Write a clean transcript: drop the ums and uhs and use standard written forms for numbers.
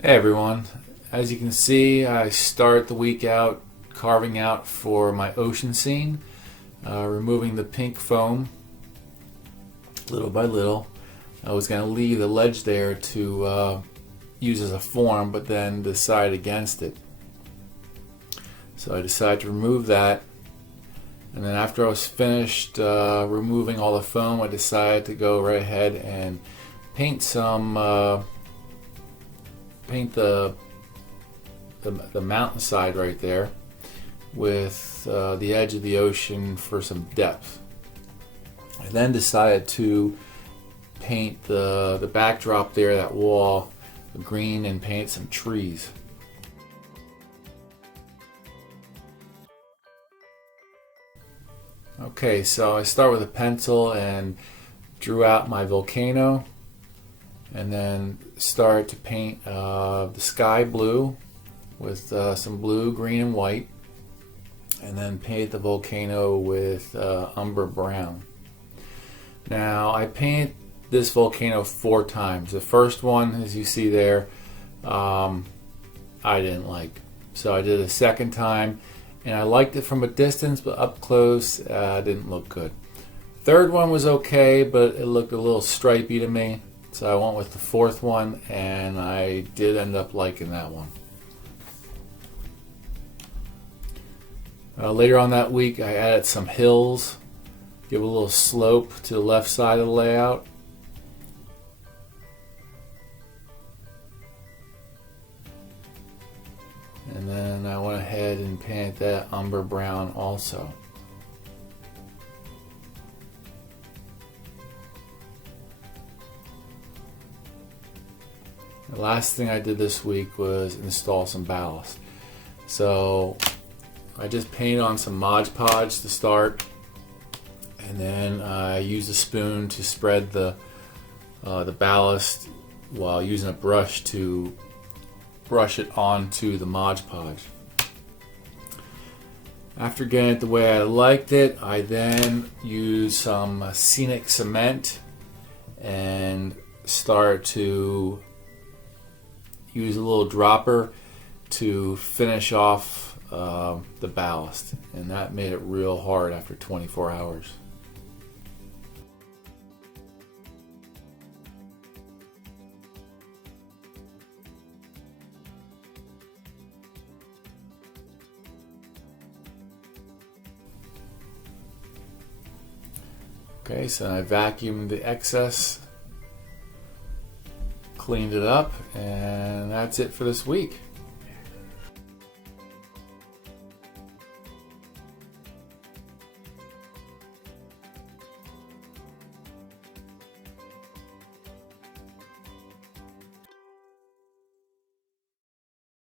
Hey everyone, as you can see, I start the week out carving out for my ocean scene, removing the pink foam little by little. I was going to leave the ledge there to use as a form, but then decided against it. So I decided to remove that, and then after I was finished removing all the foam, I decided to go right ahead and paint the mountainside right there with the edge of the ocean for some depth. I then decided to paint the backdrop there, that wall, green, and paint some trees. Okay, so I start with a pencil and drew out my volcano, and then start to paint the sky blue with some blue, green, and white, and then paint the volcano with umber brown. Now I painted this volcano 4 times. The first one, as you see there, I didn't like, so I did a second time, and I liked it from a distance, but up close didn't look good. Third one was okay, but it looked a little stripey to me. So I went with the 4th one, and I did end up liking that one. Later on that week, I added some hills, give a little slope to the left side of the layout. And then I went ahead and painted that umber brown also. The last thing I did this week was install some ballast. So I just painted on some Mod Podge to start, and then I used a spoon to spread the ballast while using a brush to brush it onto the Mod Podge. After getting it the way I liked it, I then used some scenic cement and start to use a little dropper to finish off the ballast, and that made it real hard after 24 hours. Okay, so I vacuumed the excess, cleaned it up, and that's it for this week.